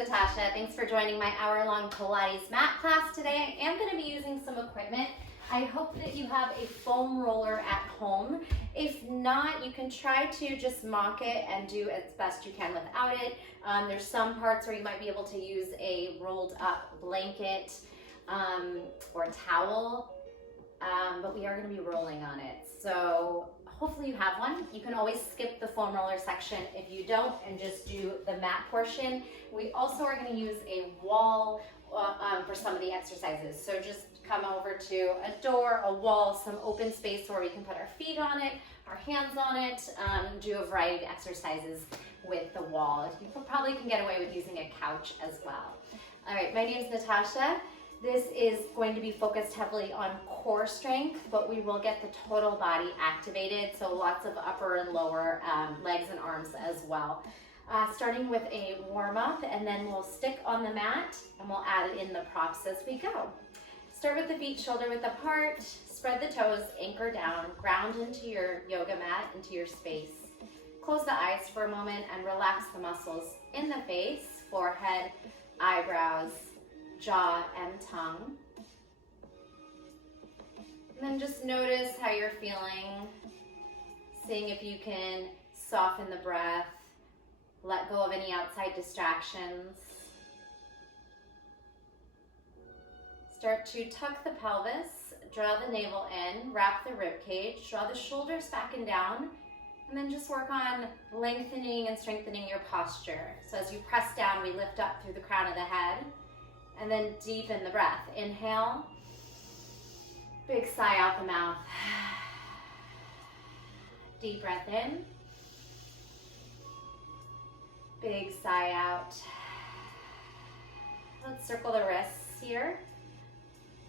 Natasha. Thanks for joining my hour-long Pilates mat class today. I am going to be using some equipment. I hope that you have a foam roller at home. If not, you can try to just mock it and do as best you can without it. There's some parts where you might be able to use a rolled up blanket or a towel, but we are going to be rolling on it. So hopefully you have one. You can always skip the foam roller section if you don't and just do the mat portion. We also are going to use a wall for some of the exercises. So just come over to a door, a wall, some open space where we can put our feet on it, our hands on it, do a variety of exercises with the wall. You probably can get away with using a couch as well. All right, my name is Natasha. This is going to be focused heavily on core strength, but we will get the total body activated, so lots of upper and lower legs and arms as well. Starting with a warm-up, and then we'll stick on the mat, and we'll add in the props as we go. Start with the feet shoulder-width apart, spread the toes, anchor down, ground into your yoga mat, into your space. Close the eyes for a moment and relax the muscles in the face, forehead, eyebrows, jaw, and tongue. And then just notice how you're feeling, seeing if you can soften the breath, let go of any outside distractions. Start to tuck the pelvis, draw the navel in, wrap the rib cage, draw the shoulders back and down, and then just work on lengthening and strengthening your posture. So as you press down, we lift up through the crown of the head. And then deepen the breath. Inhale, big sigh out the mouth. Deep breath in, big sigh out. Let's circle the wrists here,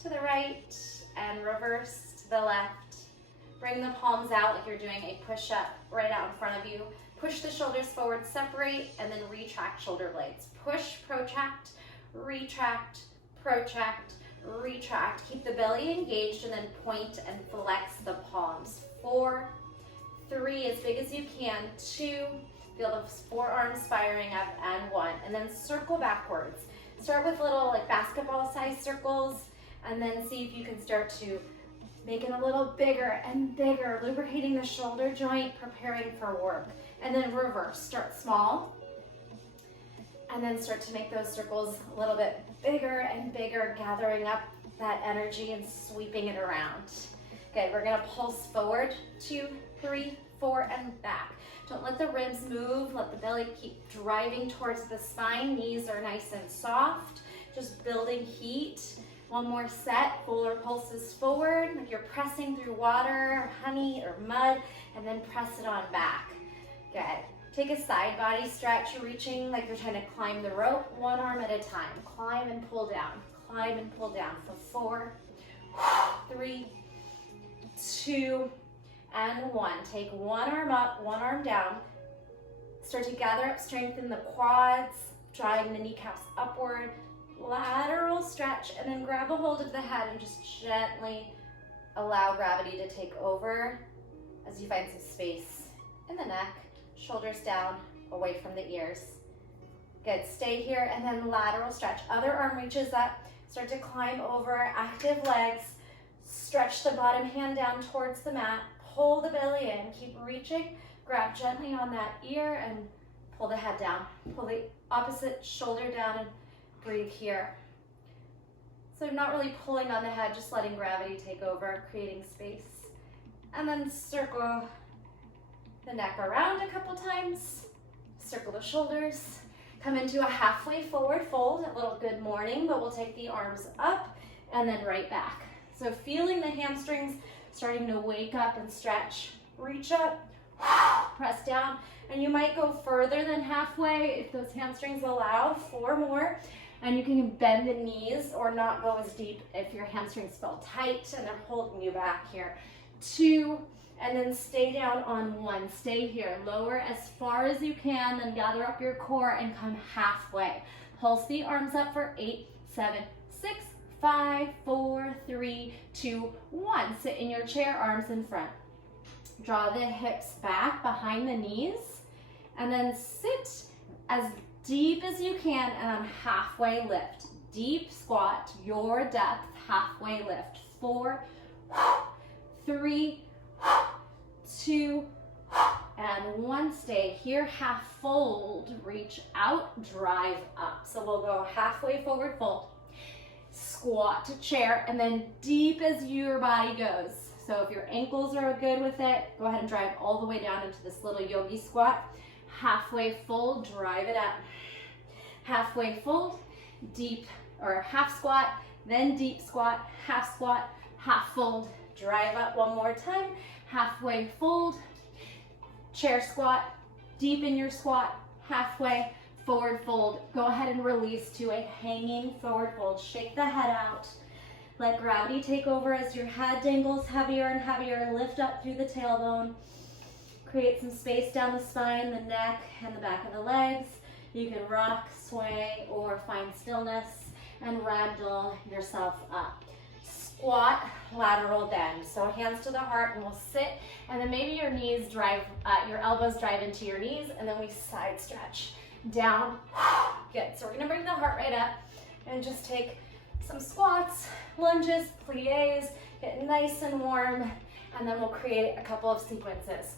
to the right and reverse to the left. Bring the palms out like you're doing a push-up right out in front of you. Push the shoulders forward, separate, and then retract shoulder blades. Push, protract, retract, protract, retract. Keep the belly engaged and then point and flex the palms. 4, 3, as big as you can. 2, feel the forearms firing up, and 1. And then circle backwards. Start with little like basketball size circles, and then see if you can start to make it a little bigger and bigger, lubricating the shoulder joint, preparing for work. And then reverse, start small, and then start to make those circles a little bit bigger and bigger, gathering up that energy and sweeping it around. Good, we're gonna pulse forward, 2, 3, 4, and back. Don't let the ribs move, let the belly keep driving towards the spine. Knees are nice and soft, just building heat. One more set, fuller pulses forward, like you're pressing through water, or honey, or mud, and then press it on back. Good. Take a side body stretch, reaching like you're trying to climb the rope, one arm at a time. Climb and pull down, climb and pull down for 4, 3, 2, and 1. Take one arm up, one arm down. Start to gather up strength in the quads, driving the kneecaps upward. Lateral stretch, and then grab a hold of the head and just gently allow gravity to take over as you find some space in the neck. Shoulders down, away from the ears. Good, stay here, and then lateral stretch. Other arm reaches up, start to climb over, active legs. Stretch the bottom hand down towards the mat, pull the belly in, keep reaching, grab gently on that ear and pull the head down. Pull the opposite shoulder down and breathe here. So not really pulling on the head, just letting gravity take over, creating space. And then circle the neck around a couple times, circle the shoulders, come into a halfway forward fold, a little good morning, but we'll take the arms up and then right back. So feeling the hamstrings starting to wake up and stretch, reach up, press down, and you might go further than halfway if those hamstrings allow. 4 more, and you can bend the knees or not go as deep if your hamstrings feel tight and they're holding you back here. 2, and then stay down on 1. Stay here. Lower as far as you can, then gather up your core and come halfway. Pulse the arms up for 8, 7, 6, 5, 4, 3, 2, 1. Sit in your chair, arms in front. Draw the hips back behind the knees, and then sit as deep as you can, and then halfway lift. Deep squat, your depth, halfway lift. 4, 3, 2, and 1. Stay here, half fold, reach out, drive up. So we'll go halfway forward fold, squat to chair, and then deep as your body goes. So if your ankles are good with it, go ahead and drive all the way down into this little yogi squat. Halfway fold, drive it up. Halfway fold, deep, or half squat, then deep squat, half fold, drive up one more time. Halfway fold, chair squat, deep in your squat, halfway, forward fold. Go ahead and release to a hanging forward fold. Shake the head out. Let gravity take over as your head dangles heavier and heavier. Lift up through the tailbone. Create some space down the spine, the neck, and the back of the legs. You can rock, sway, or find stillness and ragdoll yourself up. Squat, lateral bend. So hands to the heart, and we'll sit, and then maybe your knees drive, your elbows drive into your knees, and then we side stretch down. Good. So we're gonna bring the heart rate up and just take some squats, lunges, plies, get nice and warm, and then we'll create a couple of sequences.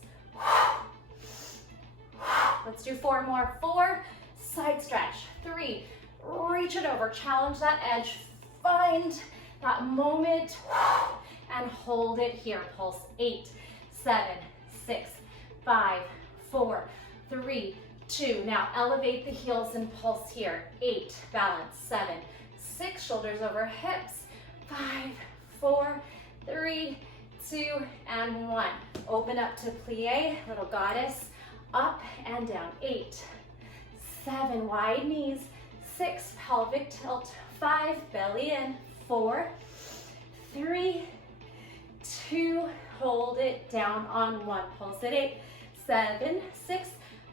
Let's do 4 more. 4, side stretch. 3, reach it over, challenge that edge, find that moment, and hold it here. Pulse. 8, 7, 6, 5, 4, 3, 2. Now elevate the heels and pulse here. 8, balance. 7, 6, shoulders over hips. 5, 4, 3, 2, and 1. Open up to plie, little goddess. Up and down. 8, 7, wide knees. 6, pelvic tilt. 5, belly in. 4, 3, 2, hold it down on 1. Pulse at 8, 7, 6,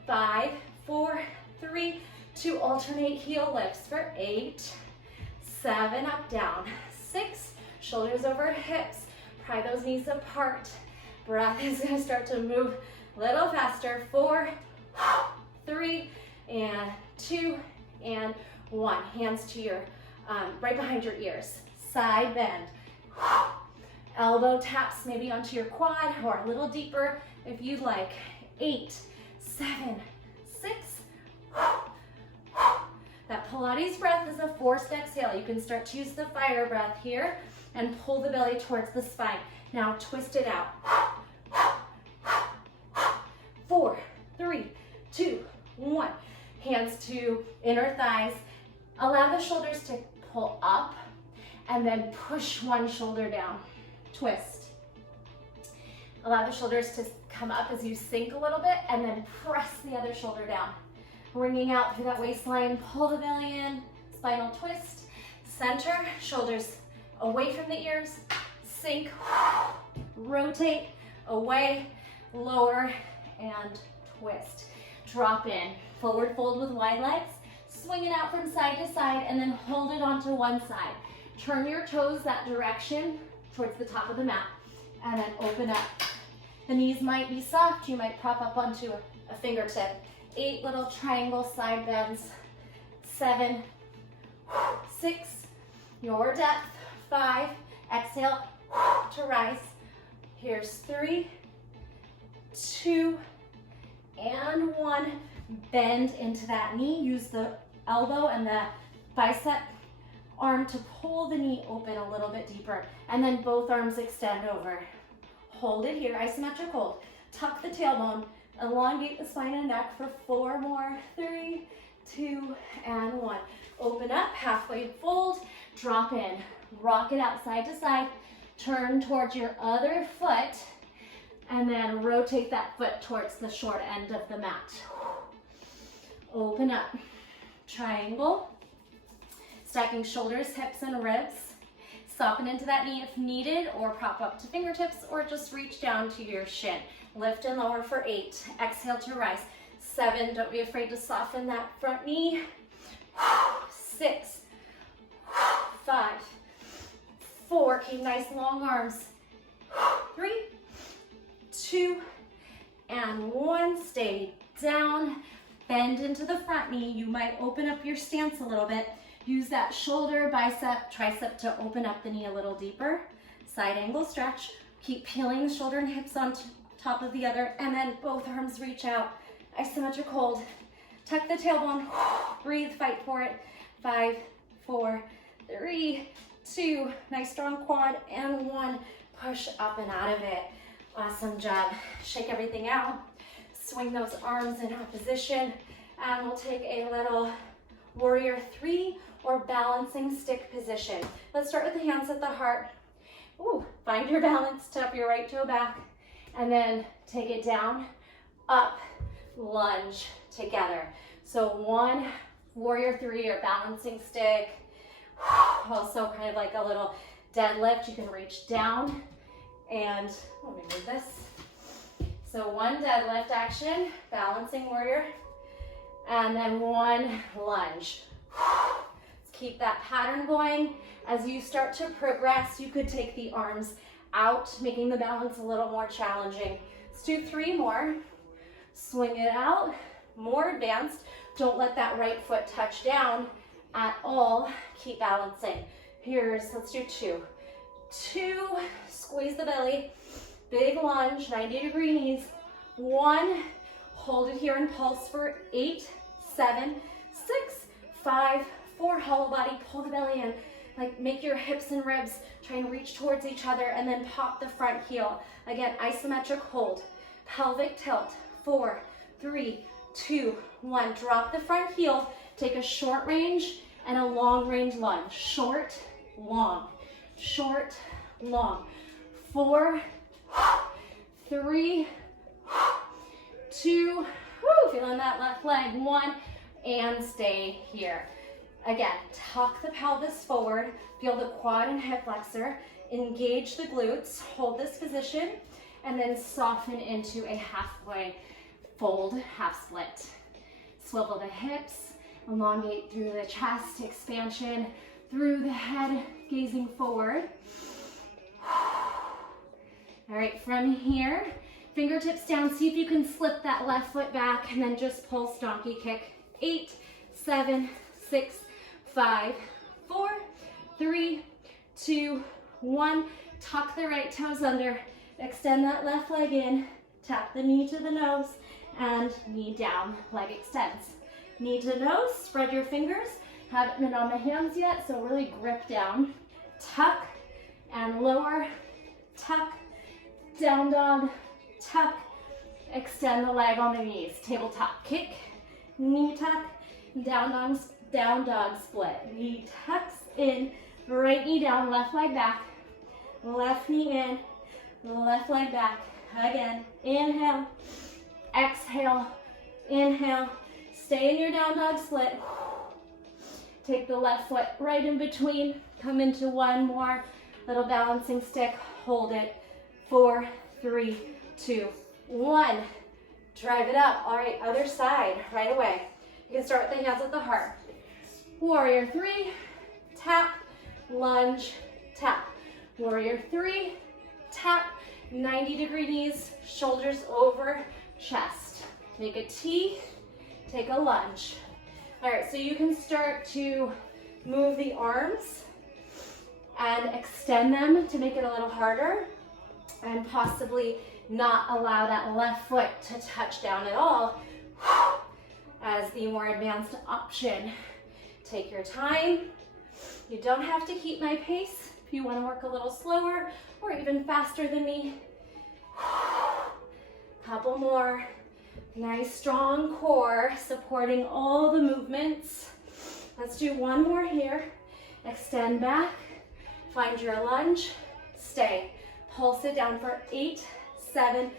5, 4, 3, 2. Alternate heel lifts for 8, 7, up, down. 6, shoulders over hips. Pry those knees apart. Breath is going to start to move a little faster. 4, 3, and 2, and 1. Hands to your, right behind your ears. Side bend. Elbow taps maybe onto your quad or a little deeper if you'd like. 8, 7, 6. That Pilates breath is a forced exhale. You can start to use the fire breath here and pull the belly towards the spine. Now twist it out. 4, 3, 2, 1. Hands to inner thighs. Allow the shoulders to pull up and then push one shoulder down. Twist. Allow the shoulders to come up as you sink a little bit and then press the other shoulder down. Wringing out through that waistline, pull the belly in, spinal twist. Center, shoulders away from the ears, sink, rotate, away, lower, and twist. Drop in, forward fold with wide legs, swing it out from side to side, and then hold it onto one side. Turn your toes that direction towards the top of the mat, and then open up. The knees might be soft, you might prop up onto a fingertip. 8 little triangle side bends. 7, 6, your depth. 5, exhale to rise. Here's 3, 2, and 1. Bend into that knee. Use the elbow and the bicep arm to pull the knee open a little bit deeper. And then both arms extend over. Hold it here, isometric hold. Tuck the tailbone. Elongate the spine and neck for 4 more. 3, 2, and 1. Open up, halfway fold, drop in. Rock it out side to side. Turn towards your other foot, and then rotate that foot towards the short end of the mat. Open up. Triangle. Stacking shoulders, hips, and ribs. Soften into that knee if needed, or prop up to fingertips, or just reach down to your shin. Lift and lower for 8. Exhale to rise. 7, don't be afraid to soften that front knee. 6, 5, 4, keep nice long arms. 3, 2, and 1. Stay down. Bend into the front knee. You might open up your stance a little bit. Use that shoulder, bicep, tricep to open up the knee a little deeper. Side angle stretch. Keep peeling the shoulder and hips on top of the other, and then both arms reach out. Isometric hold. Tuck the tailbone. Breathe, fight for it. 5, 4, 3, 2. Nice strong quad, and 1. Push up and out of it. Awesome job. Shake everything out. Swing those arms in opposition, and we'll take a little warrior 3 or balancing stick position. Let's start with the hands at the heart. Ooh, find your balance, tap your right toe back, and then take it down, up, lunge together. So 1 warrior 3 or balancing stick. Also kind of like a little deadlift. You can reach down and, let me move this. So 1 deadlift action, balancing warrior, and then 1 lunge. Let's keep that pattern going. As you start to progress, you could take the arms out, making the balance a little more challenging. Let's do 3 more. Swing it out, more advanced. Don't let that right foot touch down at all. Keep balancing. Let's do 2. 2, squeeze the belly. Big lunge, 90-degree knees. 1, hold it here and pulse for 8, 7, 6, 5, 4, hollow body, pull the belly in. Like make your hips and ribs try and reach towards each other, and then pop the front heel. Again, isometric hold. Pelvic tilt. 4, 3, 2, 1. Drop the front heel. Take a short range and a long range lunge. Short, long. Short, long. 4, 3, 2, feeling that left leg. 1, and stay here. Again, tuck the pelvis forward, feel the quad and hip flexor, engage the glutes, hold this position, and then soften into a halfway fold, half split. Swivel the hips, elongate through the chest, expansion through the head, gazing forward. All right, from here, fingertips down, see if you can slip that left foot back, and then just pulse donkey kick. 8, 7, 6, 5, 4, 3, 2, 1. Tuck the right toes under, extend that left leg in, tap the knee to the nose, and knee down, leg extends. Knee to nose, spread your fingers. Haven't been on the hands yet, so really grip down. Tuck and lower, tuck, down dog, tuck, extend the leg on the knees. Tabletop kick, knee tuck, down dog split. Knee tucks in, right knee down, left leg back, left knee in, left leg back. Again, inhale, exhale, inhale. Stay in your down dog split. Take the left foot right in between. Come into 1 more little balancing stick. Hold it. 4, 3, 2, 1. Drive it up. All right, other side right away. You can start with the hands at the heart. Warrior 3, tap, lunge, tap. Warrior 3, tap, 90-degree knees, shoulders over chest. Make a T, take a lunge. All right, so you can start to move the arms and extend them to make it a little harder, and possibly not allow that left foot to touch down at all as the more advanced option. Take your time. You don't have to keep my pace if you want to work a little slower or even faster than me. Couple more. Nice strong core supporting all the movements. Let's do 1 more here. Extend back, find your lunge, stay. Pulse it down for 8, 7,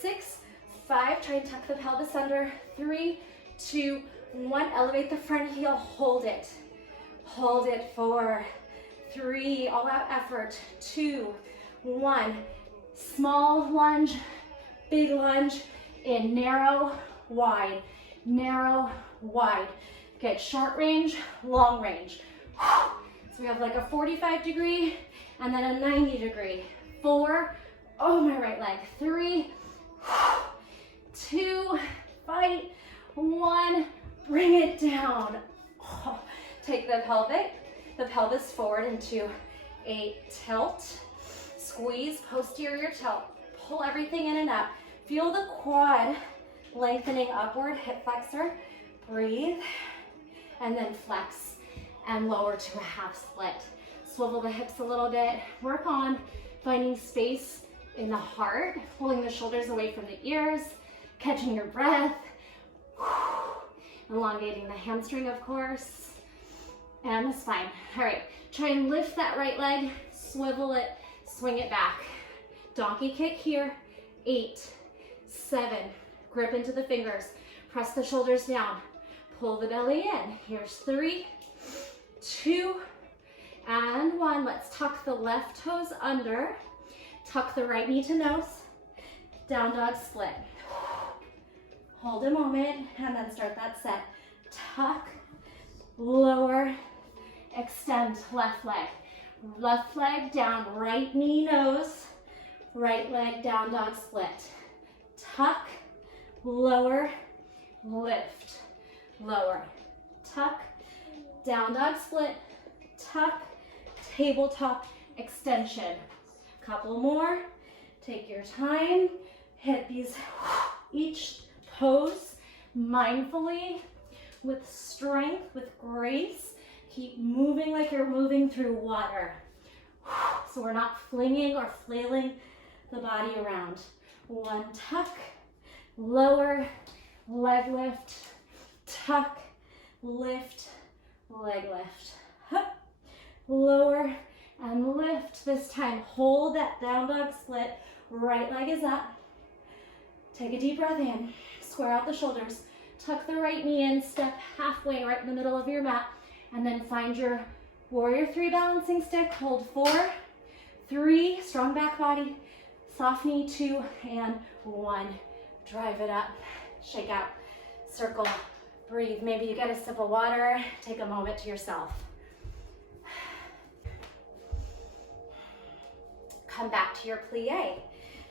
6, 5. Try and tuck the pelvis under. 3, 2, 1. Elevate the front heel, hold it. Hold it for 3, all out effort. 2, 1. Small lunge, big lunge. In narrow, wide, narrow, wide. Get short range, long range. So we have like a 45-degree and then a 90-degree. 4, oh my right leg. 3, 2, fight. 1. Bring it down. Oh, take the pelvis forward into a tilt. Squeeze posterior tilt. Pull everything in and up. Feel the quad lengthening upward, hip flexor. Breathe, and then flex and lower to a half split. Swivel the hips a little bit. Work on finding space in the heart, pulling the shoulders away from the ears, catching your breath, elongating the hamstring, of course, and the spine. All right, try and lift that right leg, swivel it, swing it back. Donkey kick here, 8, 7, grip into the fingers, press the shoulders down, pull the belly in. Here's 3, 2, and 1. Let's tuck the left toes under, tuck the right knee to nose, down dog split. Hold a moment and then start that set. Tuck, lower, extend left leg. Left leg down, right knee nose, right leg down dog split. Tuck, lower, lift, lower. Tuck, down dog split, tuck, tabletop extension. Couple more. Take your time. Hit these each pose mindfully, with strength, with grace. Keep moving like you're moving through water. So we're not flinging or flailing the body around. 1, tuck, lower, leg lift, tuck, lift, leg lift. Hup, lower and lift. This time, hold that down dog split. Right leg is up. Take a deep breath in. Square out the shoulders. Tuck the right knee in. Step halfway right in the middle of your mat. And then find your warrior 3 balancing stick. Hold 4, 3, strong back body. Soft knee, 2, and 1. Drive it up. Shake out. Circle. Breathe. Maybe you get a sip of water. Take a moment to yourself. Come back to your plie.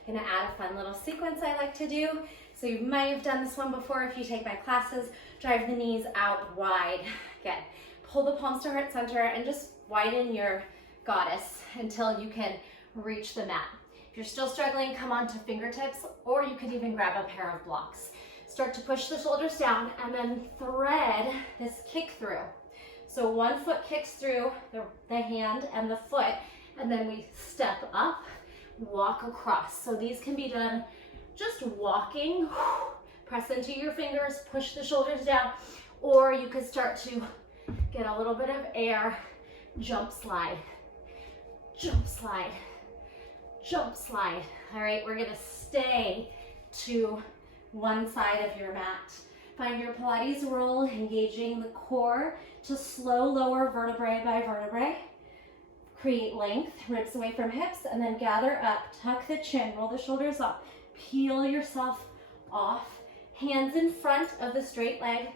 Gonna add a fun little sequence I like to do. So you might have done this one before if you take my classes. Drive the knees out wide. Again, pull the palms to heart center and just widen your goddess until you can reach the mat. If you're still struggling, come on to fingertips, or you could even grab a pair of blocks. Start to push the shoulders down and then thread this kick through. So one foot kicks through the hand and the foot, and then we step up, walk across. So these can be done just walking. Press into your fingers, push the shoulders down, or you could start to get a little bit of air, jump slide, jump slide, jump slide. All right, we're gonna stay to one side of your mat. Find your Pilates roll, engaging the core to slow lower vertebrae by vertebrae. Create length, ribs away from hips, and then gather up, tuck the chin, roll the shoulders up, peel yourself off, hands in front of the straight leg,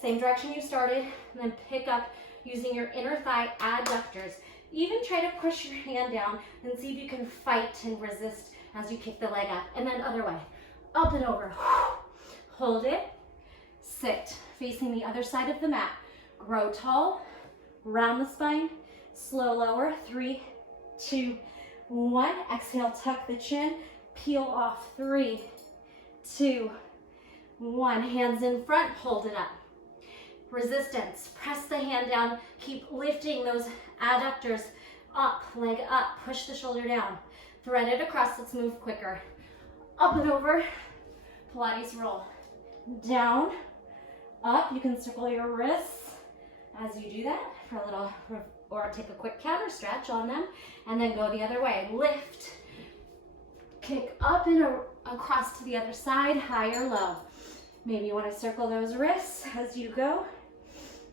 same direction you started, and then pick up using your inner thigh adductors. Even try to push your hand down and see if you can fight and resist as you kick the leg up, and then other way, up and over. Hold it, sit, facing the other side of the mat. Grow tall, round the spine, slow lower, 3, 2, 1. Exhale, tuck the chin, peel off, 3, 2, 1. Hands in front, hold it up. Resistance, press the hand down, keep lifting those adductors up, leg up, push the shoulder down. Thread it across, let's move quicker. Up and over, Pilates roll. Down, up, you can circle your wrists as you do that for a little, or take a quick counter stretch on them, and then go the other way. Lift, kick up and across to the other side, high or low. Maybe you want to circle those wrists as you go.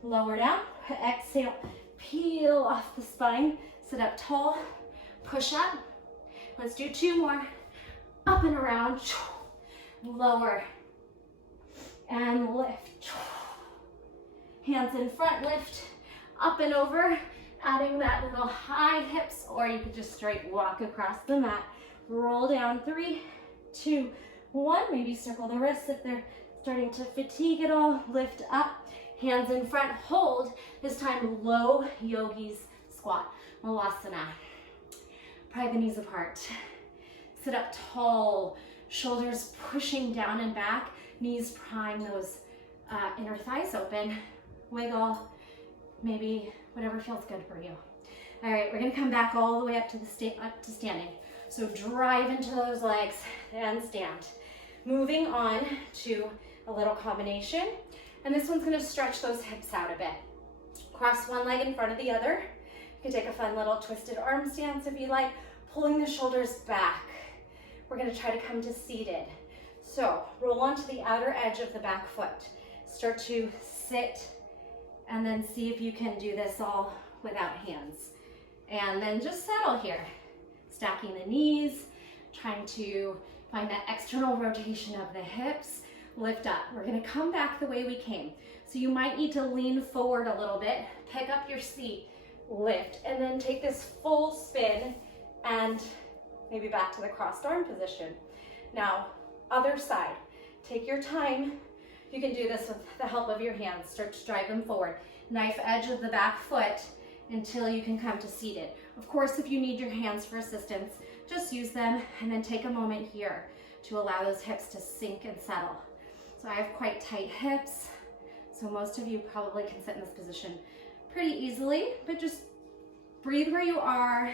Lower down, exhale, peel off the spine, sit up tall, push up. Let's do 2 more. Up and around, lower, and lift. Hands in front, lift, up and over, adding that little high hips, or you could just straight walk across the mat. Roll down, 3, 2, 1. Maybe circle the wrists if they're starting to fatigue at all, lift up, hands in front, hold. This time, low yogi's squat, malasana. Pry the knees apart. Sit up tall, shoulders pushing down and back, knees prying those inner thighs open. Wiggle, maybe whatever feels good for you. All right, we're gonna come back all the way up to standing. So drive into those legs and stand. Moving on to a little combination. And this one's gonna stretch those hips out a bit. Cross one leg in front of the other. You can take a fun little twisted arm stance if you like, pulling the shoulders back. We're gonna try to come to seated. So roll onto the outer edge of the back foot. Start to sit and then see if you can do this all without hands. And then just settle here. Stacking the knees, trying to find that external rotation of the hips. Lift up. We're gonna come back the way we came. So you might need to lean forward a little bit, pick up your seat, lift, and then take this full spin and maybe back to the crossed arm position. Now, other side. Take your time. You can do this with the help of your hands. Start to drive them forward. Knife edge of the back foot until you can come to seated. Of course, if you need your hands for assistance, just use them and then take a moment here to allow those hips to sink and settle. So I have quite tight hips, so most of you probably can sit in this position pretty easily, but just breathe where you are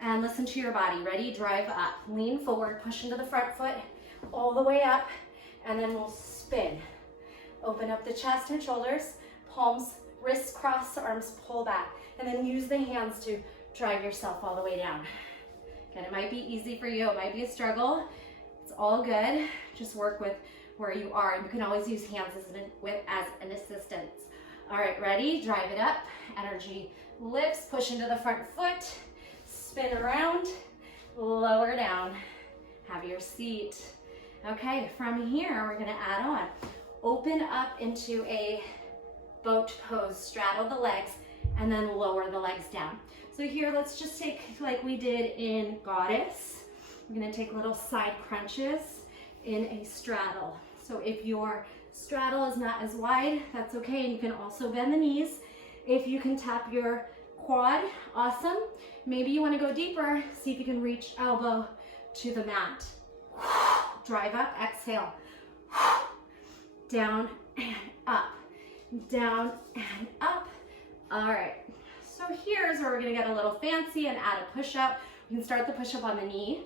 and listen to your body. Ready? Drive up. Lean forward, push into the front foot, all the way up, and then we'll spin. Open up the chest and shoulders, palms, wrists cross, arms pull back, and then use the hands to drive yourself all the way down. Again, it might be easy for you, it might be a struggle. It's all good. Just work with where you are, and you can always use hands as an assistance. All right, ready? Drive it up. Energy lifts, push into the front foot, spin around, lower down. Have your seat. Okay, from here, we're gonna add on. Open up into a boat pose, straddle the legs, and then lower the legs down. So here, let's just take, like we did in Goddess, we're gonna take little side crunches in a straddle. So if your straddle is not as wide, that's okay, and you can also bend the knees. If you can tap your quad, awesome. Maybe you wanna go deeper, see if you can reach elbow to the mat. Drive up, exhale. Down and up, down and up. All right, so here's where we're gonna get a little fancy and add a push-up. You can start the push-up on the knee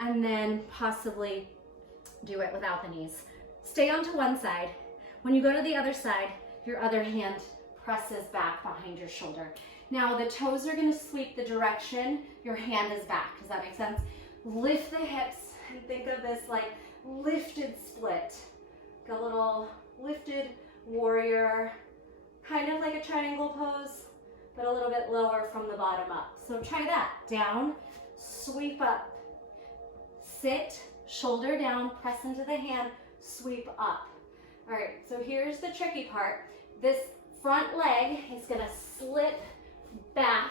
and then possibly do it without the knees. Stay onto one side. When you go to the other side, your other hand presses back behind your shoulder. Now the toes are gonna sweep the direction your hand is back. Does that make sense? Lift the hips and think of this like lifted split. A little lifted warrior, kind of like a triangle pose, but a little bit lower from the bottom up. So try that. Down, sweep up, sit, shoulder down, press into the hand, sweep up. All right, so here's the tricky part. This front leg is gonna slip back,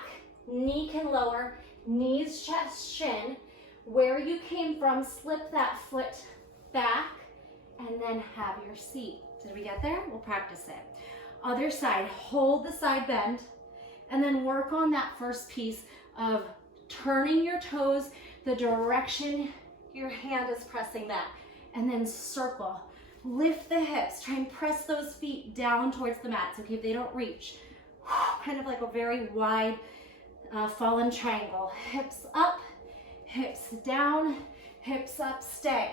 knee can lower, knees, chest, shin. Where you came from, slip that foot back, and then have your seat. Did we get there? We'll practice it. Other side, hold the side bend, and then work on that first piece of turning your toes the direction your hand is pressing back, and then circle. Lift the hips, try and press those feet down towards the mat, okay, if they don't reach. Kind of like a very wide fallen triangle. Hips up, hips down, hips up, stay.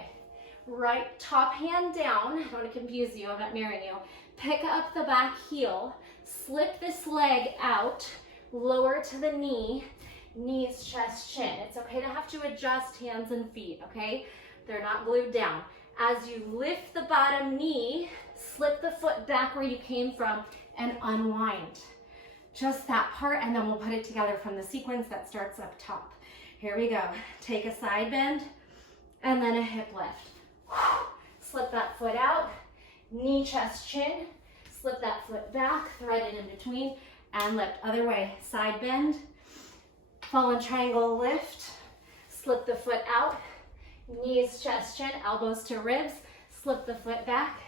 Right top hand down, I don't want to confuse you, I'm not mirroring you. Pick up the back heel, slip this leg out, lower to the knee, knees, chest, chin. It's okay to have to adjust hands and feet, okay? They're not glued down. As you lift the bottom knee, slip the foot back where you came from and unwind. Just that part, and then we'll put it together from the sequence that starts up top. Here we go. Take a side bend and then a hip lift. Slip that foot out, knee, chest, chin, slip that foot back, thread it in between, and lift. Other way, side bend, fallen triangle lift, slip the foot out, knees, chest, chin, elbows to ribs, slip the foot back,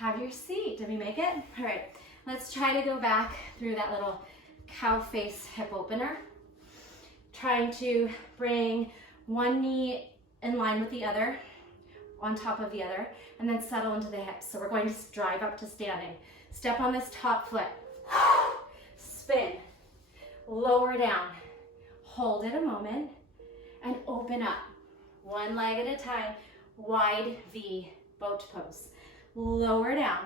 Have your seat. Did we make it? All right, let's try to go back through that little cow face hip opener. Trying to bring one knee in line with the other, on top of the other, and then settle into the hips. So we're going to drive up to standing. Step on this top foot. Spin. Lower down. Hold it a moment and open up. One leg at a time. Wide V, boat pose. Lower down.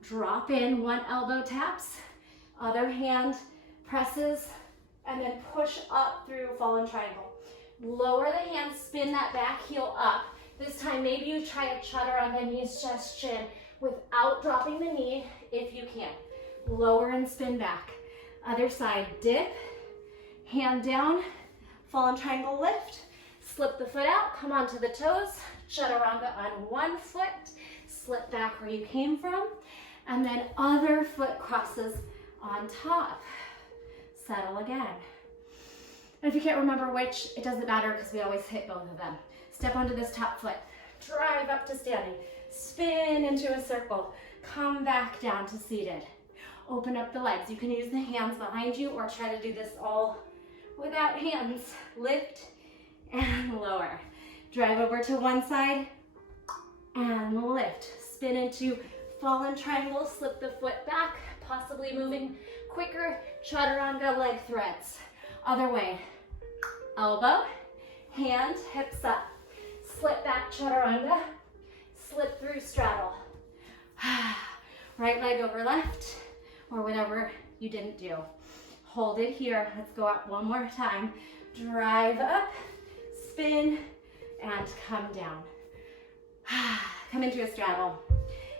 Drop in, one elbow taps, other hand presses, and then push up through fallen triangle. Lower the hands, spin that back heel up. This time, maybe you try a chaturanga knees, chest, chin without dropping the knee if you can. Lower and spin back. Other side, dip, hand down, fallen triangle lift, slip the foot out, come onto the toes, chaturanga on one foot, slip back where you came from, and then other foot crosses on top. Settle again. And if you can't remember which, it doesn't matter because we always hit both of them. Step onto this top foot, drive up to standing, spin into a circle, come back down to seated. Open up the legs. You can use the hands behind you or try to do this all without hands. Lift and lower. Drive over to one side and lift. Spin into fallen triangle, slip the foot back, possibly moving quicker, chaturanga leg threads. Other way, elbow, hand, hips up, slip back chaturanga, slip through straddle. Right leg over left, or whatever you didn't do. Hold it here. Let's go up one more time. Drive up, spin, and come down. Come into a straddle.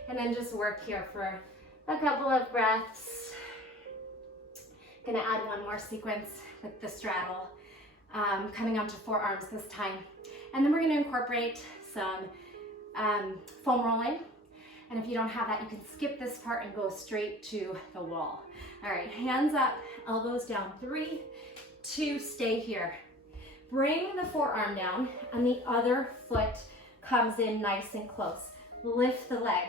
And then just work here for a couple of breaths. Gonna add one more sequence with the straddle, coming onto forearms this time. And then we're gonna incorporate some foam rolling. And if you don't have that, you can skip this part and go straight to the wall. All right, hands up, elbows down. 3, 2, stay here. Bring the forearm down and the other foot comes in nice and close. Lift the leg.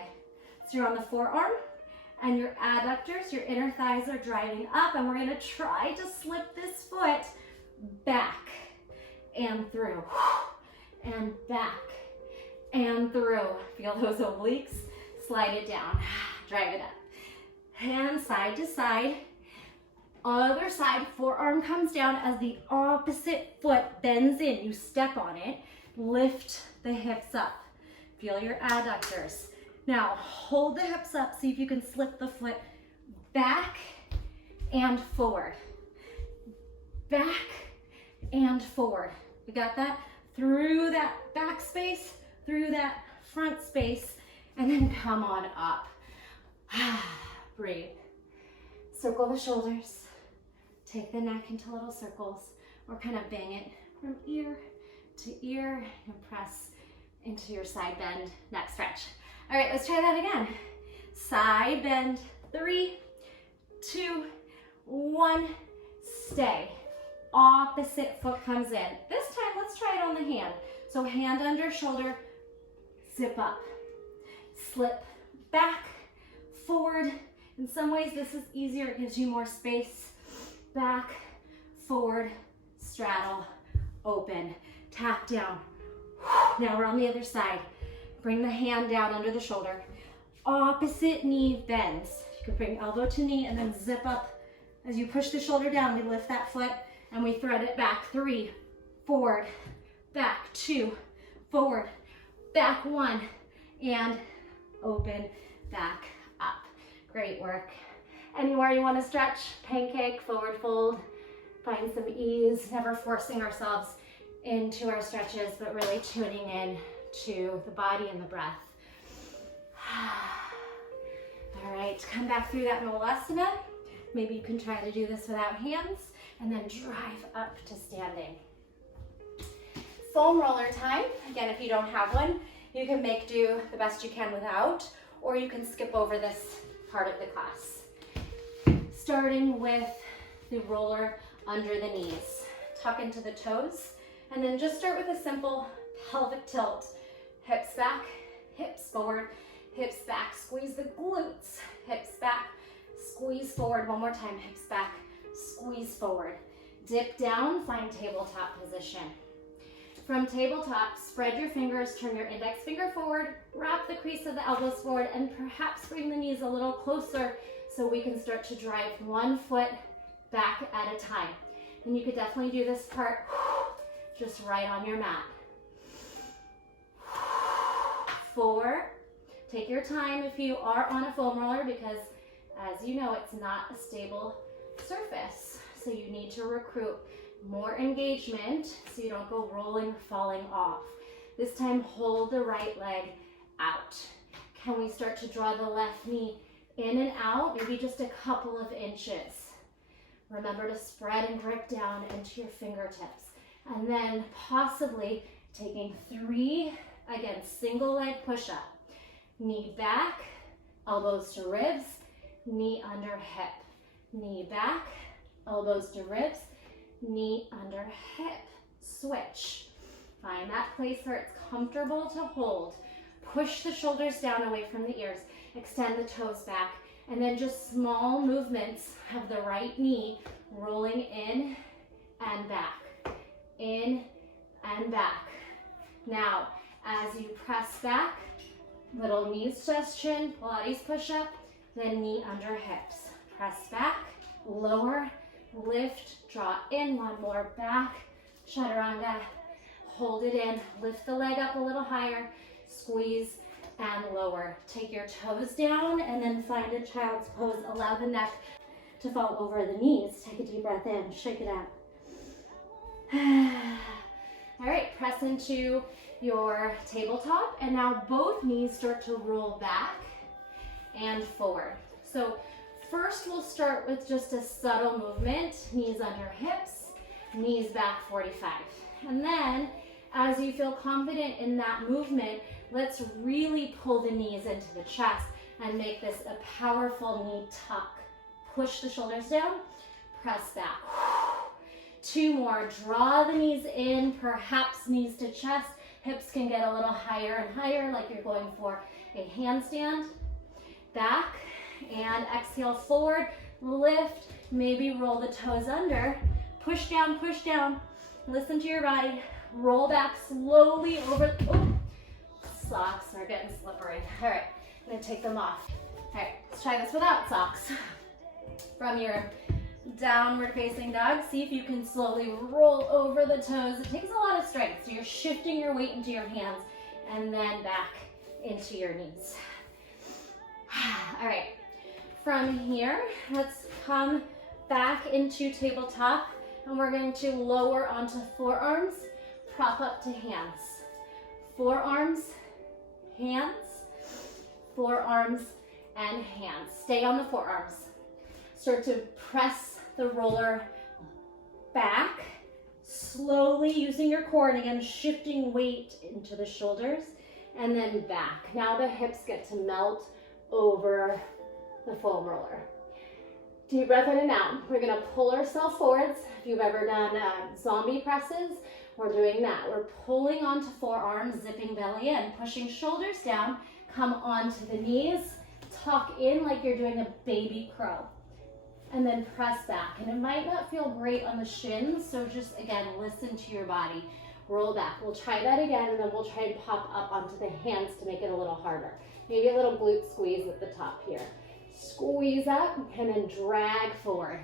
So you're on the forearm and your adductors, your inner thighs are driving up, and we're gonna try to slip this foot back and through, and back and through. Feel those obliques? Slide it down, drive it up. Hands side to side. Other side, forearm comes down as the opposite foot bends in. You step on it, lift the hips up. Feel your adductors. Now, hold the hips up, see if you can slip the foot back and forward. Back and forward. You got that? Through that back space, through that front space, and then come on up. Breathe. Circle the shoulders. Take the neck into little circles, or kind of bang it from ear to ear and press into your side bend, neck stretch. All right, let's try that again. Side bend, 3, 2, 1, stay. Opposite foot comes in. This time, let's try it on the hand. So hand under shoulder, zip up, slip back, forward. In some ways, this is easier. It gives you more space. Back, forward, straddle, open, tap down. Now we're on the other side. Bring the hand down under the shoulder. Opposite knee bends. You can bring elbow to knee and then zip up. As you push the shoulder down, we lift that foot and we thread it back. 3, forward, back, 2, forward, back, 1, and open, back, up. Great work. Anywhere you want to stretch, pancake, forward fold, find some ease, never forcing ourselves into our stretches, but really tuning in to the body and the breath. All right, come back through that Malasana. Maybe you can try to do this without hands, and then drive up to standing. Foam roller time. Again, if you don't have one, you can make do the best you can without, or you can skip over this part of the class. Starting with the roller under the knees. Tuck into the toes, and then just start with a simple pelvic tilt. Hips back, hips forward, hips back, squeeze the glutes, hips back, squeeze forward. One more time, hips back, squeeze forward. Dip down, find tabletop position. From tabletop, spread your fingers, turn your index finger forward, wrap the crease of the elbows forward, and perhaps bring the knees a little closer so we can start to drive one foot back at a time. And you could definitely do this part just right on your mat. 4, take your time if you are on a foam roller, because as you know, it's not a stable surface. So you need to recruit more engagement so you don't go rolling or falling off. This time, hold the right leg out. Can we start to draw the left knee in and out, maybe just a couple of inches? Remember to spread and grip down into your fingertips. And then possibly taking 3, again, single leg push-up. Knee back, elbows to ribs, knee under hip. Knee back, elbows to ribs, knee under hip. Switch. Find that place where it's comfortable to hold. Push the shoulders down away from the ears. Extend the toes back. And then just small movements of the right knee rolling in and back. In and back. Now, as you press back, little knees, chest, chin, Pilates push-up, then knee under hips. Press back, lower, lift, draw in, one more back, chaturanga, hold it in, lift the leg up a little higher, squeeze and lower. Take your toes down and then find a child's pose. Allow the neck to fall over the knees. Take a deep breath in, shake it out. All right, press into your tabletop, and now both knees start to roll back and forward. So first we'll start with just a subtle movement, knees under hips, knees back 45. And then as you feel confident in that movement, let's really pull the knees into the chest and make this a powerful knee tuck. Push the shoulders down, press back. 2 more, draw the knees in, perhaps knees to chest. Hips can get a little higher and higher, like you're going for a handstand. Back, and exhale forward, lift, maybe roll the toes under. Push down, listen to your body. Roll back slowly over, socks are getting slippery. All right, I'm gonna take them off. All right, let's try this without socks. From your downward facing dog, see if you can slowly roll over the toes. It takes a lot of strength, so you're shifting your weight into your hands and then back into your knees. All right, from here, let's come back into tabletop, and we're going to lower onto forearms, prop up to hands. Forearms, hands, forearms, and hands. Stay on the forearms. Start to press the roller back, slowly using your core, and again, shifting weight into the shoulders, and then back. Now the hips get to melt over the foam roller. Deep breath in and out. We're gonna pull ourselves forwards. If you've ever done zombie presses, we're doing that. We're pulling onto forearms, zipping belly in, pushing shoulders down, come onto the knees, tuck in like you're doing a baby crow, and then press back. And it might not feel great on the shins, so just, again, listen to your body. Roll back. We'll try that again, and then we'll try and pop up onto the hands to make it a little harder. Maybe a little glute squeeze at the top here. Squeeze up, and then drag forward.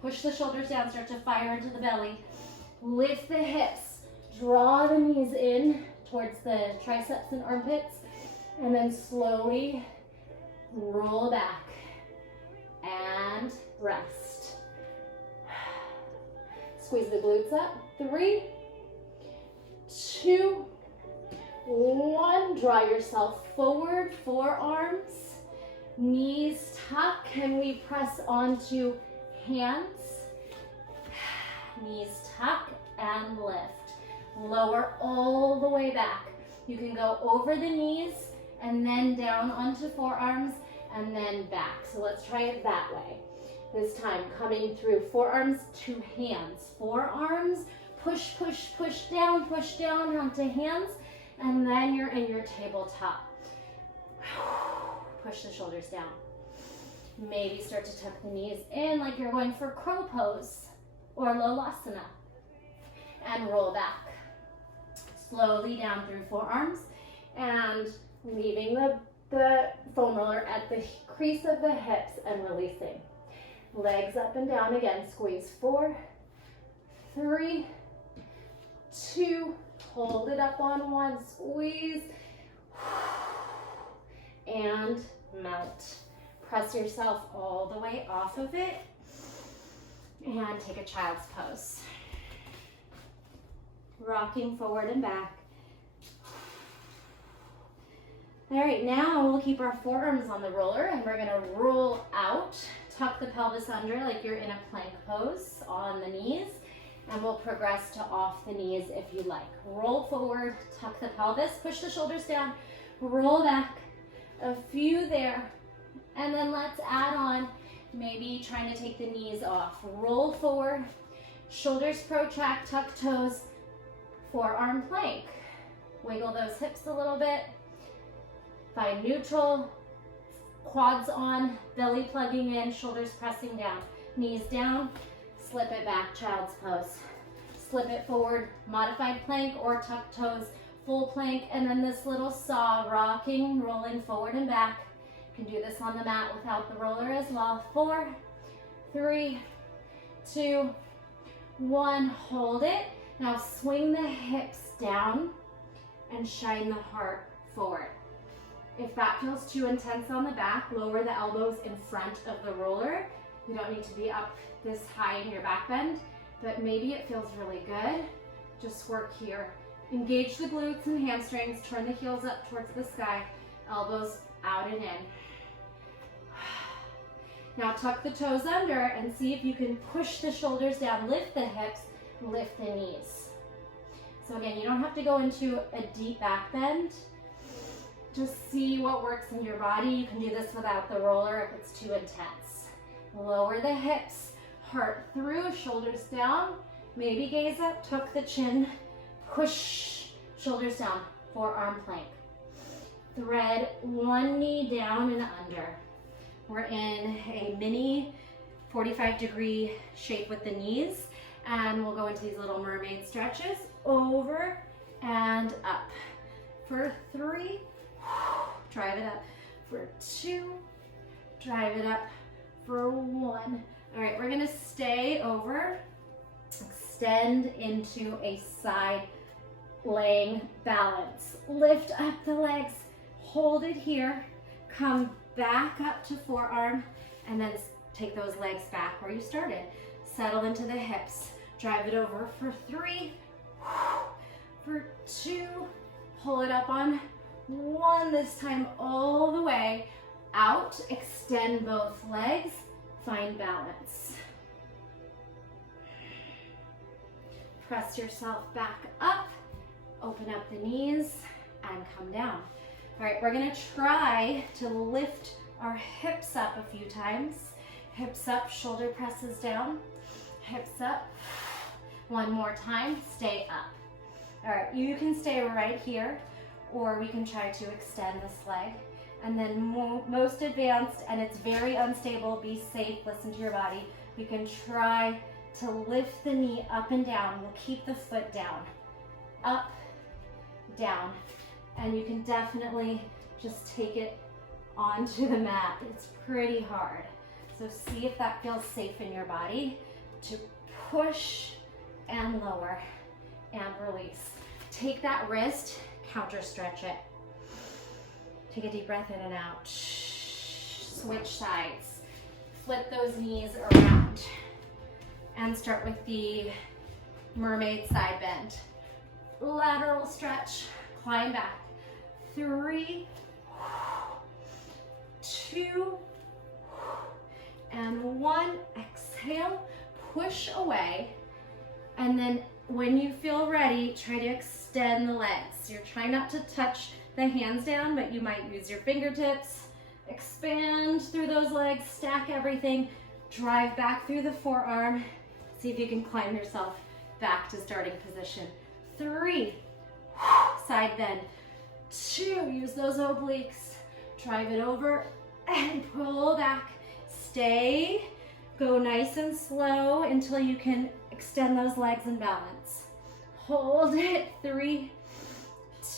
Push the shoulders down, start to fire into the belly. Lift the hips. Draw the knees in towards the triceps and armpits, and then slowly roll back and rest. Squeeze the glutes up. 3, 2, 1. Draw yourself forward, forearms, knees tuck. Can we press onto hands? Knees tuck and lift. Lower all the way back. You can go over the knees and then down onto forearms and then back. So let's try it that way. This time coming through forearms to hands. Forearms, push, push, push down onto hands, and then you're in your tabletop. push the shoulders down. Maybe start to tuck the knees in like you're going for crow pose or lolasana. And roll back. Slowly down through forearms and leaving the foam roller at the crease of the hips and releasing. Legs up and down again. Squeeze 4, 3, 2, hold it up on 1, squeeze, and melt. Press yourself all the way off of it and take a child's pose. Rocking forward and back. All right, now we'll keep our forearms on the roller and we're gonna roll out. Tuck the pelvis under like you're in a plank pose on the knees, and we'll progress to off the knees if you like. Roll forward, tuck the pelvis, push the shoulders down, roll back, a few there, and then let's add on maybe trying to take the knees off. Roll forward, shoulders protract, tuck toes, forearm plank. Wiggle those hips a little bit, find neutral, quads on, belly plugging in, shoulders pressing down, knees down, slip it back, child's pose. Slip it forward, modified plank or tuck toes, full plank, and then this little saw, rocking, rolling forward and back. You can do this on the mat without the roller as well. 4, 3, 2, 1, hold it. Now swing the hips down and shine the heart forward. If that feels too intense on the back, lower the elbows in front of the roller. You don't need to be up this high in your back bend, but maybe it feels really good. Just work here. Engage the glutes and hamstrings, turn the heels up towards the sky, elbows out and in. Now tuck the toes under and see if you can push the shoulders down, lift the hips, lift the knees. So again, you don't have to go into a deep back bend. Just see what works in your body. You can do this without the roller if it's too intense. Lower the hips, heart through, shoulders down. Maybe gaze up, tuck the chin, push shoulders down, forearm plank. Thread one knee down and under. We're in a mini 45-degree shape with the knees, and we'll go into these little mermaid stretches, over and up. For 3, drive it up. For 2, drive it up. For 1. All right, we're gonna stay over, extend into a side laying balance. Lift up the legs, hold it here, come back up to forearm, and then take those legs back where you started. Settle into the hips, drive it over for 3, for 2, pull it up on 1, this time all the way out, extend both legs, find balance. Press yourself back up, open up the knees, and come down. All right, we're gonna try to lift our hips up a few times. Hips up, shoulder presses down, hips up. One more time, stay up. All right, you can stay right here, or we can try to extend this leg. And then most advanced, and it's very unstable, be safe, listen to your body. We can try to lift the knee up and down. We'll keep the foot down, up, down. And you can definitely just take it onto the mat. It's pretty hard. So see if that feels safe in your body to push and lower and release. Take that wrist, counter stretch it. Take a deep breath in and out. Switch sides. Flip those knees around. And start with the mermaid side bend. Lateral stretch, climb back. 3, 2, and 1. Exhale, push away. And then when you feel ready, try to extend the legs. You're trying not to touch the hands down, but you might use your fingertips. Expand through those legs, stack everything, drive back through the forearm. See if you can climb yourself back to starting position. 3, side bend. 2, use those obliques. Drive it over and pull back. Stay. Go nice and slow until you can extend those legs and balance. Hold it. 3,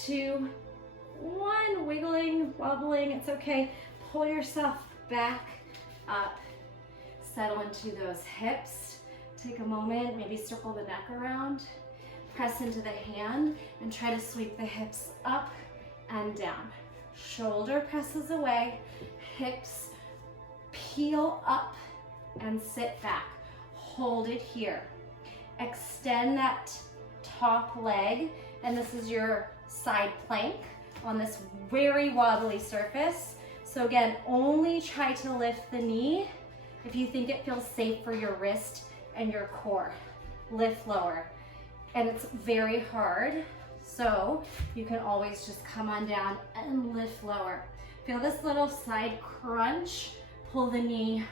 2, 1. Wiggling, wobbling. It's okay. Pull yourself back up. Settle into those hips. Take a moment. Maybe circle the neck around. Press into the hand and try to sweep the hips up and down. Shoulder presses away. Hips peel up and sit back. Hold it here. Extend that top leg, and this is your side plank on this very wobbly surface. So again, only try to lift the knee if you think it feels safe for your wrist and your core. Lift lower. And it's very hard, so you can always just come on down and lift lower. Feel this little side crunch. Pull the knee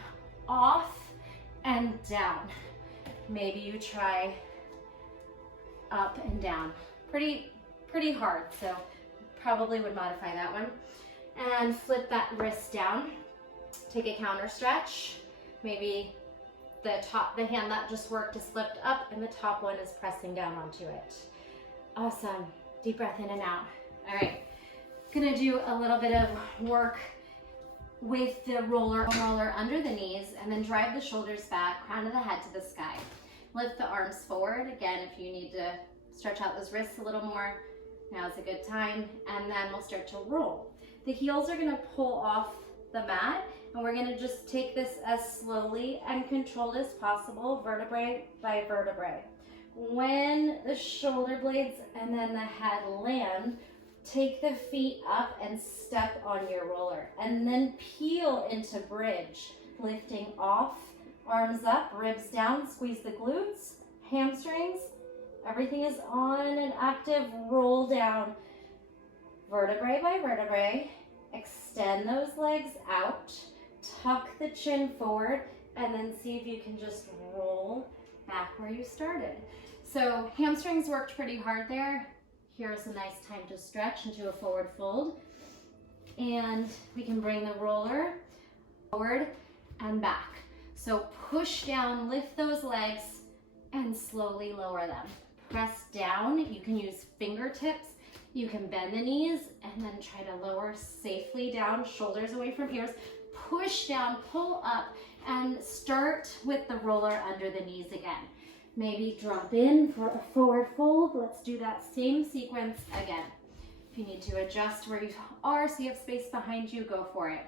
off and down. Maybe you try up and down. Pretty hard, so probably would modify that one. And flip that wrist down. Take a counter stretch. Maybe the hand that just worked is flipped up and the top one is pressing down onto it. Awesome. Deep breath in and out. All right. Gonna do a little bit of work with the roller under the knees, and then drive the shoulders back, crown of the head to the sky. Lift the arms forward. Again, if you need to stretch out those wrists a little more, now's a good time. And then we'll start to roll. The heels are gonna pull off the mat, and we're gonna just take this as slowly and controlled as possible, vertebrae by vertebrae. When the shoulder blades and then the head land, take the feet up and step on your roller, and then peel into bridge, lifting off, arms up, ribs down, squeeze the glutes, hamstrings, everything is on an active roll down, vertebrae by vertebrae. Extend those legs out, tuck the chin forward, and then see if you can just roll back where you started. So hamstrings worked pretty hard there. Here's a nice time to stretch into a forward fold. And we can bring the roller forward and back. So push down, lift those legs, and slowly lower them. Press down. You can use fingertips. You can bend the knees and then try to lower safely down, shoulders away from ears. Push down, pull up, and start with the roller under the knees again. Maybe drop in for a forward fold. Let's do that same sequence again. If you need to adjust where you are so you have space behind you, go for it.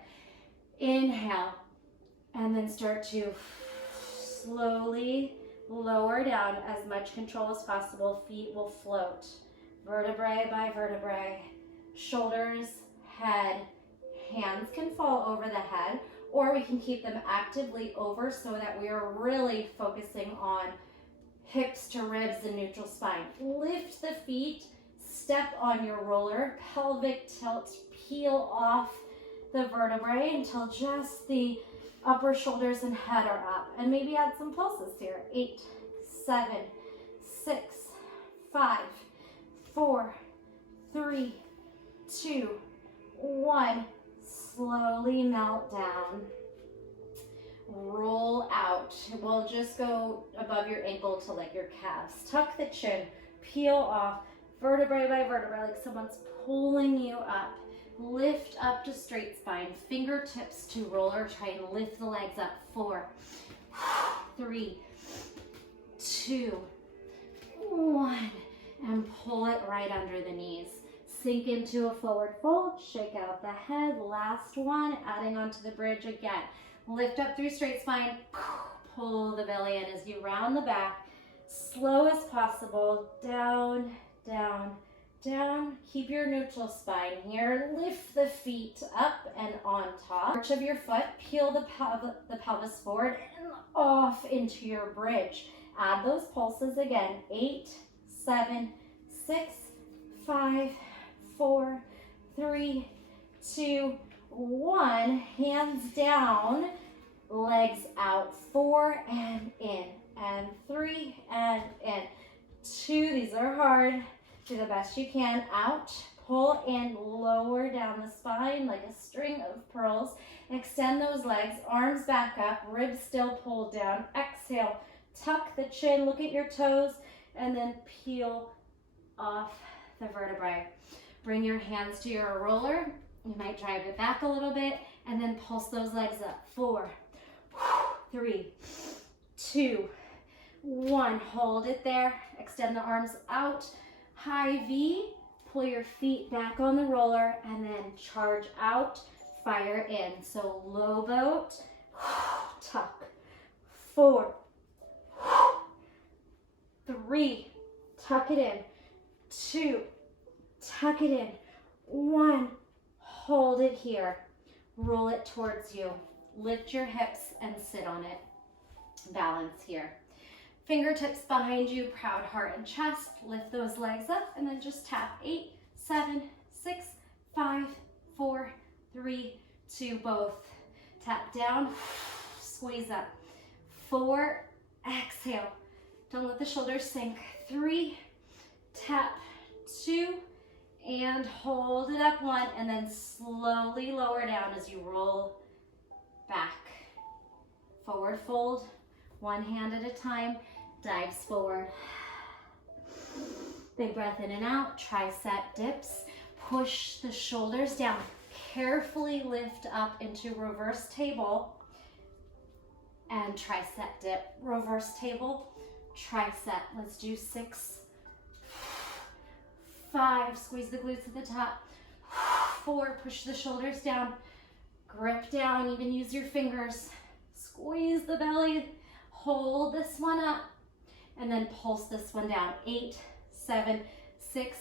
Inhale, and then start to slowly lower down as much control as possible. Feet will float. Vertebrae by vertebrae, shoulders, head, hands can fall over the head, or we can keep them actively over so that we are really focusing on hips to ribs and neutral spine. Lift the feet, step on your roller, pelvic tilt, peel off the vertebrae until just the upper shoulders and head are up. And maybe add some pulses here. 8, 7, 6, 5, 4, 3, 2, 1. Slowly melt down. Roll out. We'll just go above your ankle to like your calves. Tuck the chin. Peel off. Vertebrae by vertebrae, like someone's pulling you up. Lift up to straight spine. Fingertips to roller. Try and lift the legs up. 4, 3, 2, 1. And pull it right under the knees. Sink into a forward fold, shake out the head. Last one, adding onto the bridge again. Lift up through straight spine, pull the belly in as you round the back. Slow as possible, down, down, down. Keep your neutral spine here. Lift the feet up and on top. Arch of your foot, peel the pelvis forward and off into your bridge. Add those pulses again. 8, 7, 6, 5, 4, 3, 2, 1. Hands down, legs out. 4 and in, and 3 and in. 2, these are hard. Do the best you can. Out, Pull in, lower down the spine like a string of pearls. Extend those legs, arms back up, ribs still pulled down. Exhale, tuck the chin, look at your toes, and then peel off the vertebrae. Bring your hands to your roller. You might drive it back a little bit, and then pulse those legs up. 4, 3, 2, 1. Hold it there. Extend the arms out. High V. Pull your feet back on the roller, and then charge out, fire in. So low boat, tuck. 4, 3, tuck it in. 2, tuck it in. 1, hold it here. Roll it towards you. Lift your hips and sit on it. Balance here. Fingertips behind you, proud heart and chest. Lift those legs up and then just tap. 8, 7, 6, 5, 4, 3, 2, both. Tap down, squeeze up. 4, exhale. Don't let the shoulders sink. 3, tap. 2, and hold it up. 1, and then slowly lower down as you roll back. Forward fold, one hand at a time, dives forward. Big breath in and out, tricep dips. Push the shoulders down. Carefully lift up into reverse table and tricep dip. Reverse table, tricep. Let's do 6, 5, squeeze the glutes at the top. 4, push the shoulders down. Grip down, even use your fingers. Squeeze the belly. Hold this one up. And then pulse this one down. 8, 7, 6,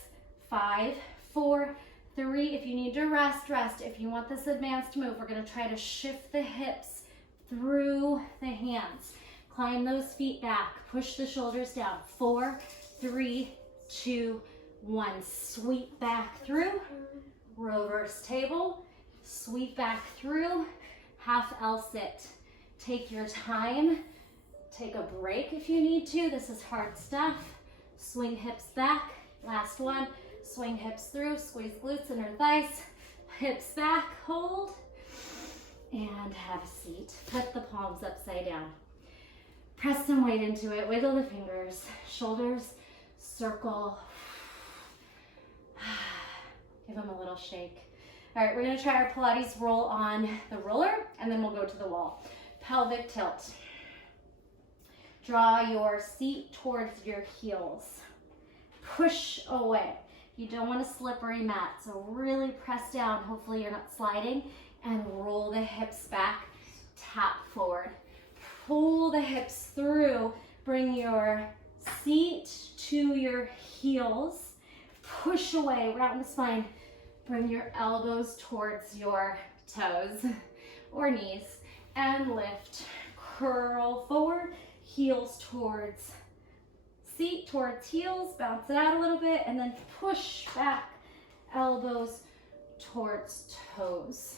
5, 4, 3. If you need to rest, rest. If you want this advanced move, we're going to try to shift the hips through the hands. Climb those feet back. Push the shoulders down. 4, 3, 2, 1. Sweep back through. Reverse table. Sweep back through. Half L sit. Take your time. Take a break if you need to. This is hard stuff. Swing hips back. Last one. Swing hips through. Squeeze glutes, inner thighs. Hips back. Hold. And have a seat. Put the palms upside down. Press some weight into it. Wiggle the fingers. Shoulders circle. Give them a little shake. All right, we're going to try our Pilates roll on the roller, and then we'll go to the wall. Pelvic tilt. Draw your seat towards your heels. Push away. You don't want a slippery mat, so really press down. Hopefully you're not sliding, and roll the hips back. Tap forward. Pull the hips through. Bring your seat to your heels. Push away, round the spine. Bring your elbows towards your toes or knees and lift. Curl forward, heels towards seat, towards heels. Bounce it out a little bit and then push back, elbows towards toes.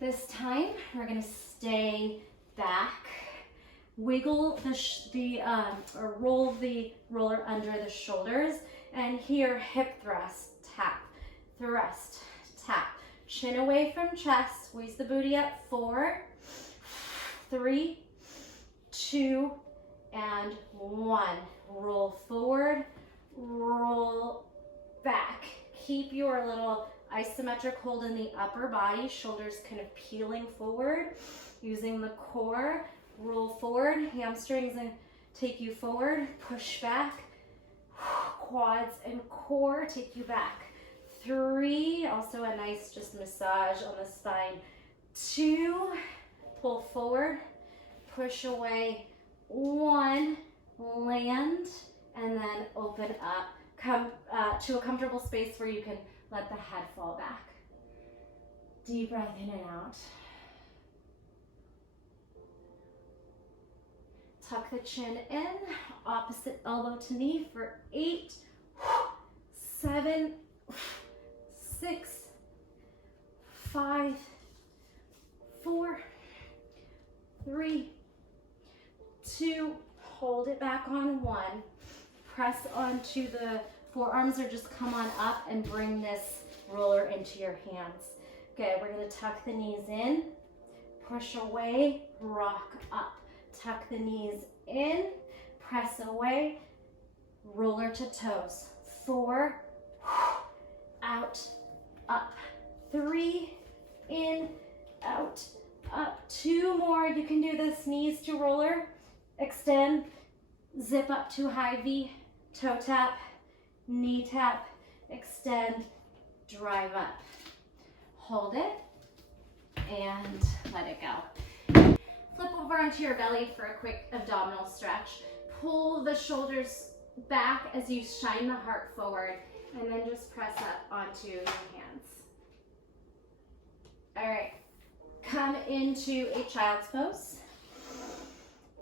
This time we're going to stay back. Wiggle or roll the roller under the shoulders, and here hip thrust, tap, thrust, tap. Chin away from chest, squeeze the booty up. 4, 3, 2, and 1. Roll forward, roll back. Keep your little isometric hold in the upper body, shoulders kind of peeling forward, using the core. Roll forward, hamstrings and take you forward, push back, quads and core take you back. 3, also a nice just massage on the spine. 2, pull forward, push away. 1, land, and then open up. Come to a comfortable space where you can let the head fall back. Deep breath in and out. Tuck the chin in, opposite elbow to knee for 8, 7, 6, 5, 4, 3, 2, hold it back on 1. Press onto the forearms or just come on up and bring this roller into your hands. Good, we're gonna tuck the knees in, push away, rock up. Tuck the knees in, press away, roller to toes. 4, out, up. 3, in, out, up. 2 more, you can do this, knees to roller, extend, zip up to high V, toe tap, knee tap, extend, drive up. Hold it, and let it go. Flip over onto your belly for a quick abdominal stretch. Pull the shoulders back as you shine the heart forward, and then just press up onto your hands. All right, come into a child's pose.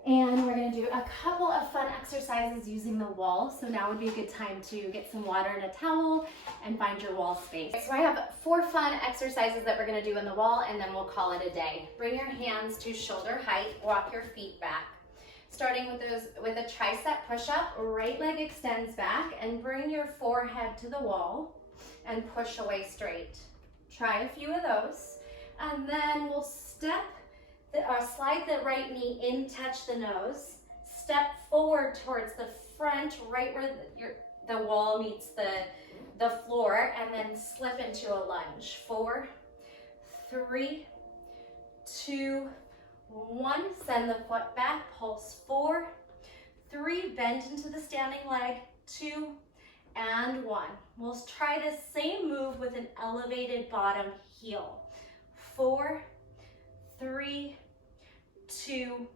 And we're gonna do a couple of fun exercises using the wall. So now would be a good time to get some water and a towel and find your wall space. So I have 4 fun exercises that we're gonna do in the wall, and then we'll call it a day. Bring your hands to shoulder height, walk your feet back. Starting with a tricep push-up, right leg extends back, and bring your forehead to the wall and push away straight. Try a few of those, and then we'll slide the right knee in, touch the nose, step forward towards the front, right where the wall meets the floor, and then slip into a lunge. 4, 3, 2, 1. Send the foot back, pulse. 4, 3, bend into the standing leg. 2, and 1. We'll try this same move with an elevated bottom heel. 4, 3, 2,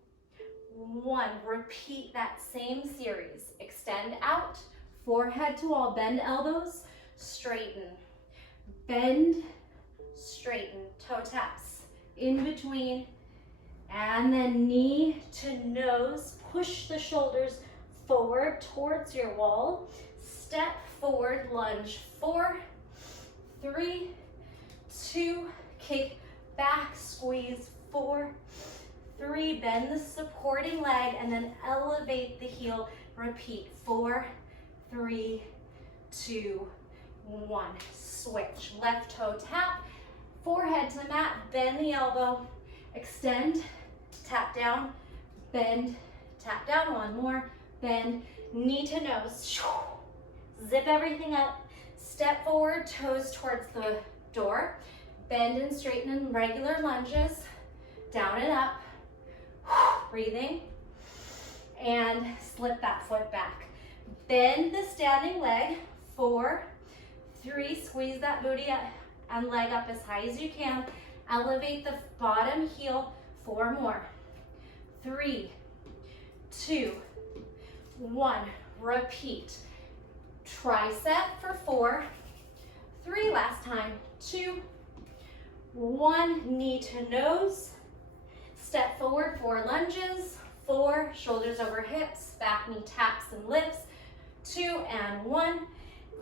1. Repeat that same series. Extend out, forehead to wall, bend elbows, straighten. Bend, straighten, toe taps in between, and then knee to nose. Push the shoulders forward towards your wall. Step forward, lunge. 4, 3, 2, kick back, squeeze. 4, 3, bend the supporting leg, and then elevate the heel. Repeat. 4, 3, 2, 1. Switch. Left toe tap, forehead to the mat, bend the elbow, extend, tap down, bend, tap down. 1 more, bend, knee to nose. Zip everything up, step forward, toes towards the door, bend and straighten in regular lunges, down and up. Breathing, and slip that foot back. Bend the standing leg. 4, 3, squeeze that booty up and leg up as high as you can. Elevate the bottom heel. 4 more. 3, 2, 1. Repeat. Tricep for 4, 3, last time. 2, 1, knee to nose. Step forward, 4 lunges. 4, shoulders over hips, back knee taps and lifts. 2 and 1,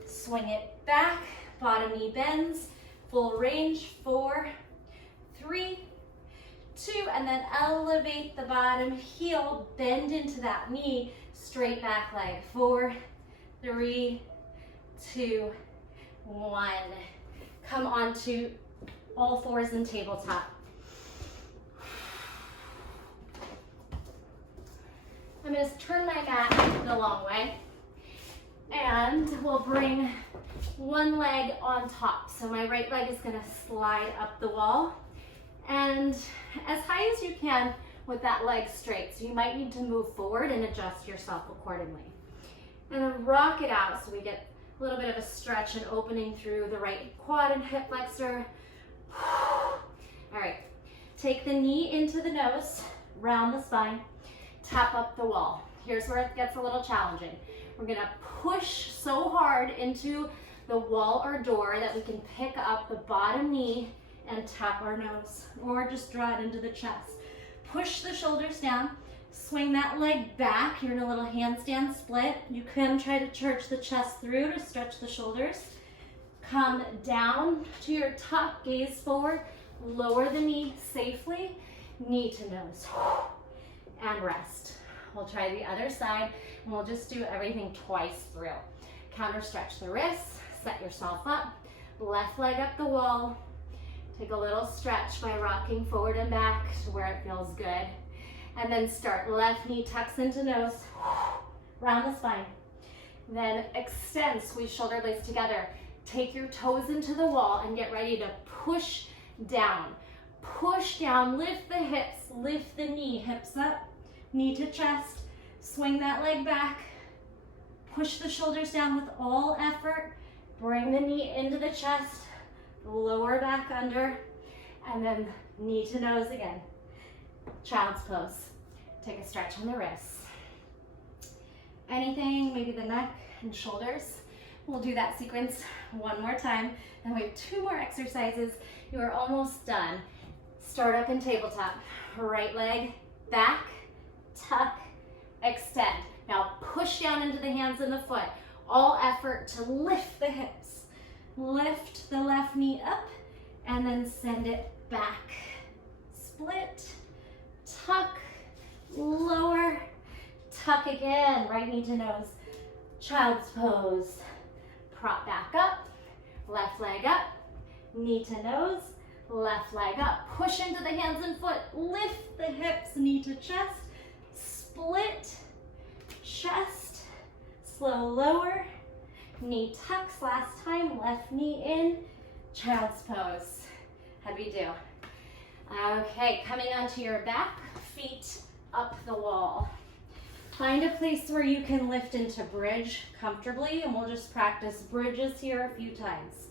swing it back, bottom knee bends, full range. 4, 3, 2, and then elevate the bottom heel, bend into that knee, straight back leg. 4, 3, 2, 1. Come onto all fours in tabletop. I'm going to turn my mat the long way, and we'll bring one leg on top. So my right leg is going to slide up the wall, and as high as you can with that leg straight. So you might need to move forward and adjust yourself accordingly. And then rock it out so we get a little bit of a stretch and opening through the right quad and hip flexor. All right, take the knee into the nose, round the spine. Tap up the wall. Here's where it gets a little challenging. We're gonna push so hard into the wall or door that we can pick up the bottom knee and tap our nose, or just draw it into the chest. Push the shoulders down, swing that leg back. You're in a little handstand split. You can try to church the chest through to stretch the shoulders. Come down to your tuck, gaze forward, lower the knee safely, knee to nose. And rest. We'll try the other side, and we'll just do everything twice through. Counter stretch the wrists, set yourself up, Left leg up the wall. Take a little stretch by rocking forward and back to where it feels good. And then start. Left knee tucks into nose. Round the spine. Then extend, squeeze shoulder blades together. Take your toes into the wall and get ready to push down. Push down, lift the hips, lift the knee, hips up, knee to chest. Swing that leg back. Push the shoulders down with all effort. Bring the knee into the chest, lower back under, and then knee to nose again. Child's pose. Take a stretch on the wrists. Anything, maybe the neck and shoulders. We'll do that sequence one more time. Then we have 2 more exercises. You are almost done. Start up in tabletop. Right leg back, tuck, extend. Now push down into the hands and the foot. All effort to lift the hips. Lift the left knee up and then send it back. Split, tuck, lower, tuck again. Right knee to nose. Child's pose. Prop back up, left leg up, knee to nose, left leg up. Push into the hands and foot. Lift the hips, knee to chest. Split, chest, slow lower, knee tucks last time, left knee in, child's pose. How'd we do? Okay, coming onto your back, feet up the wall. Find a place where you can lift into bridge comfortably, and we'll just practice bridges here a few times.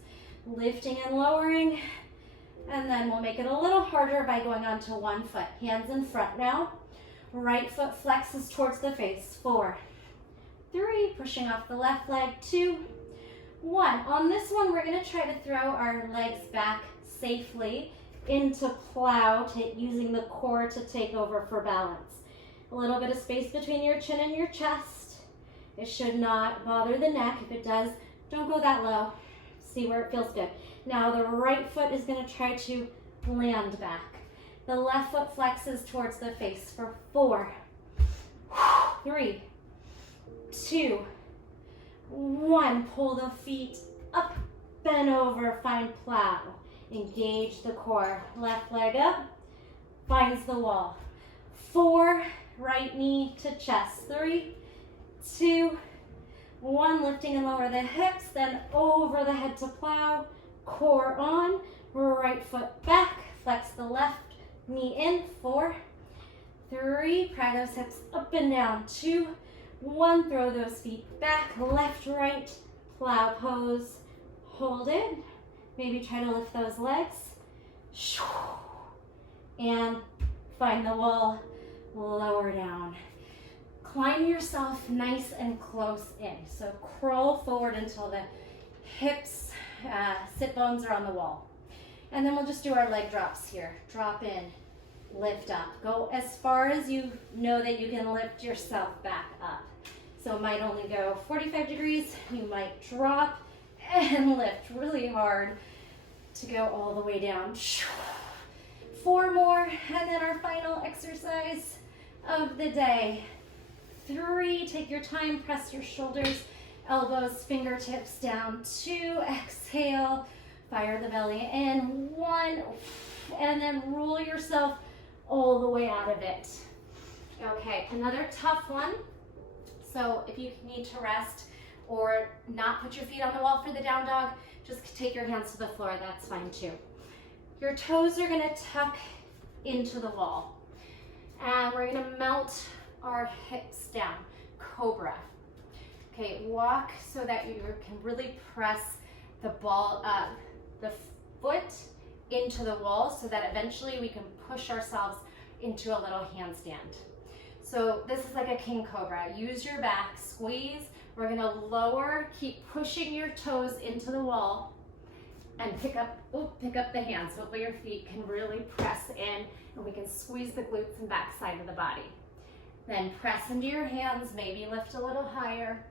Lifting and lowering, and then we'll make it a little harder by going onto one foot. Hands in front now. Right foot flexes towards the face. 4, 3, pushing off the left leg. 2, 1. On this one, we're gonna try to throw our legs back safely into plow, using the core to take over for balance. A little bit of space between your chin and your chest. It should not bother the neck. If it does, don't go that low. See where it feels good. Now the right foot is going to try to land back. The left foot flexes towards the face for 4, 3, 2, 1. Pull the feet up, bend over, find plow. Engage the core. Left leg up, finds the wall. 4, right knee to chest. 3, 2, 1. Lifting and lower the hips, then over the head to plow. Core on, right foot back, flex the left knee in. 4, 3, pry those hips up and down. 2, 1, throw those feet back, left, right, plow pose. Hold it. Maybe try to lift those legs. And find the wall, lower down. Climb yourself nice and close in. So crawl forward until the hips, sit bones are on the wall. And then we'll just do our leg drops here. Drop in, lift up. Go as far as you know that you can lift yourself back up. So it might only go 45 degrees. You might drop and lift really hard to go all the way down. 4 more, and then our final exercise of the day. 3, take your time, press your shoulders, elbows, fingertips down. 2, exhale, fire the belly in. 1, and then roll yourself all the way out of it. Okay, another tough one. So if you need to rest or not put your feet on the wall for the down dog, just take your hands to the floor, that's fine too. Your toes are gonna tuck into the wall. And we're gonna melt our hips down, Cobra. Okay, walk so that you can really press the foot into the wall so that eventually we can push ourselves into a little handstand. So this is like a king cobra. Use your back, squeeze. We're gonna lower, keep pushing your toes into the wall and pick up the hands. Hopefully your feet can really press in and we can squeeze the glutes and back side of the body. Then press into your hands, maybe lift a little higher.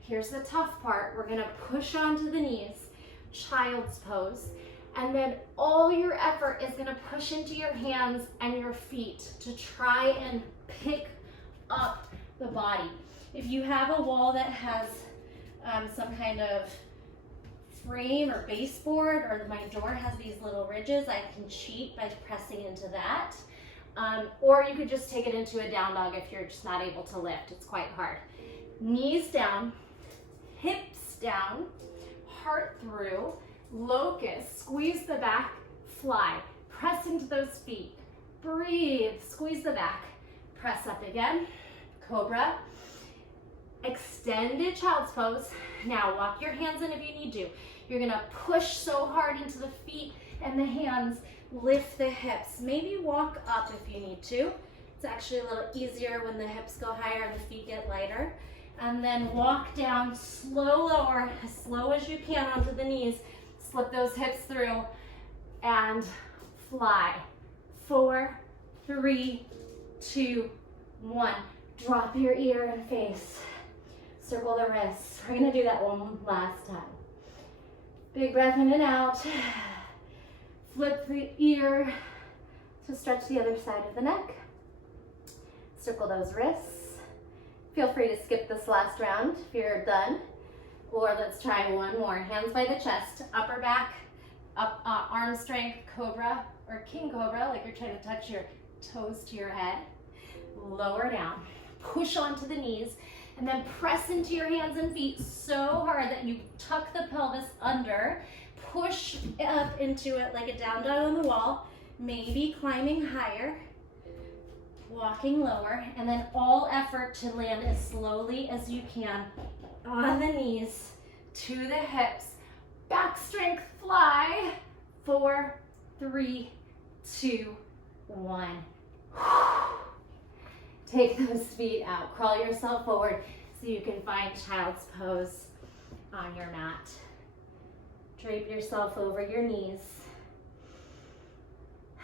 Here's the tough part. We're gonna push onto the knees, child's pose, and then all your effort is gonna push into your hands and your feet to try and pick up the body. If you have a wall that has some kind of frame or baseboard, or my door has these little ridges, I can cheat by pressing into that. Or you could just take it into a down dog if you're just not able to lift. It's quite hard. Knees down, hips down, heart through, locust, squeeze the back, fly. Press into those feet. Breathe, squeeze the back. Press up again, Cobra. Extended child's pose. Now walk your hands in if you need to. You're gonna push so hard into the feet and the hands. Lift the hips. Maybe walk up if you need to. It's actually a little easier when the hips go higher and the feet get lighter. And then walk down, slow lower, as slow as you can onto the knees. Slip those hips through and fly. 4, 3, 2, 1. Drop your ear and face. Circle the wrists. We're gonna do that one last time. Big breath in and out. Flip the ear to stretch the other side of the neck. Circle those wrists. Feel free to skip this last round if you're done. Or let's try one more. Hands by the chest, upper back, up, arm strength, Cobra or King Cobra, like you're trying to touch your toes to your head. Lower down, push onto the knees, and then press into your hands and feet so hard that you tuck the pelvis under. Push up into it like a down dog on the wall, maybe climbing higher, walking lower, and then all effort to land as slowly as you can on the knees to the hips. Back strength, fly. 4, 3, 2, 1. Take those feet out. Crawl yourself forward so you can find child's pose on your mat. Drape yourself over your knees.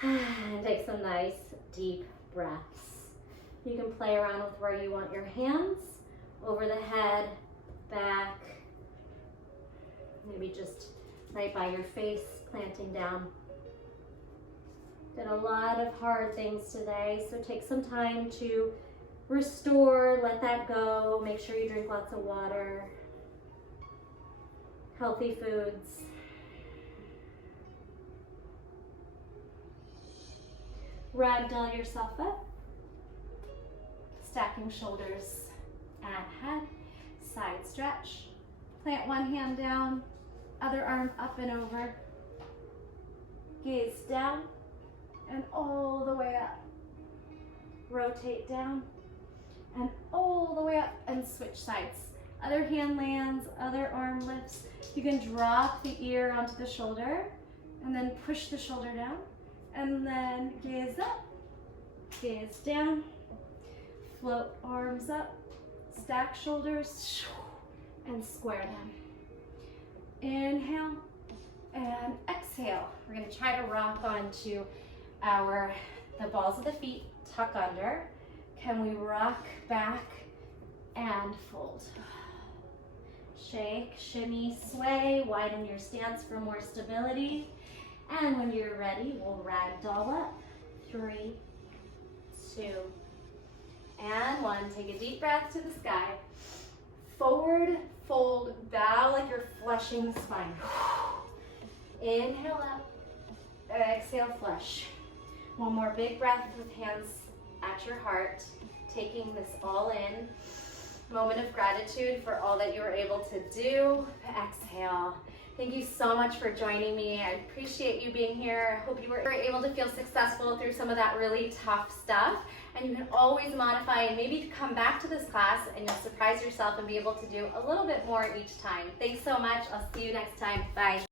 And take some nice deep breaths. You can play around with where you want your hands, over the head, back, maybe just right by your face, planting down. Did a lot of hard things today, so take some time to restore, let that go. Make sure you drink lots of water, healthy foods. Ragdoll yourself up, stacking shoulders and head, side stretch. Plant one hand down, other arm up and over. Gaze down and all the way up. Rotate down and all the way up and switch sides. Other hand lands, other arm lifts. You can drop the ear onto the shoulder and then push the shoulder down. And then gaze up, gaze down, float arms up, stack shoulders, and square them. Inhale and exhale. We're gonna try to rock onto the balls of the feet, tuck under. Can we rock back and fold? Shake, shimmy, sway, widen your stance for more stability. And when you're ready, we'll ragdoll up. 3, 2, and 1. Take a deep breath to the sky. Forward fold, bow like you're flushing the spine. Inhale up, exhale, flush. One more big breath with hands at your heart, taking this all in. Moment of gratitude for all that you were able to do. Exhale. Thank you so much for joining me. I appreciate you being here. I hope you were able to feel successful through some of that really tough stuff. And you can always modify and maybe come back to this class and you'll surprise yourself and be able to do a little bit more each time. Thanks so much. I'll see you next time. Bye.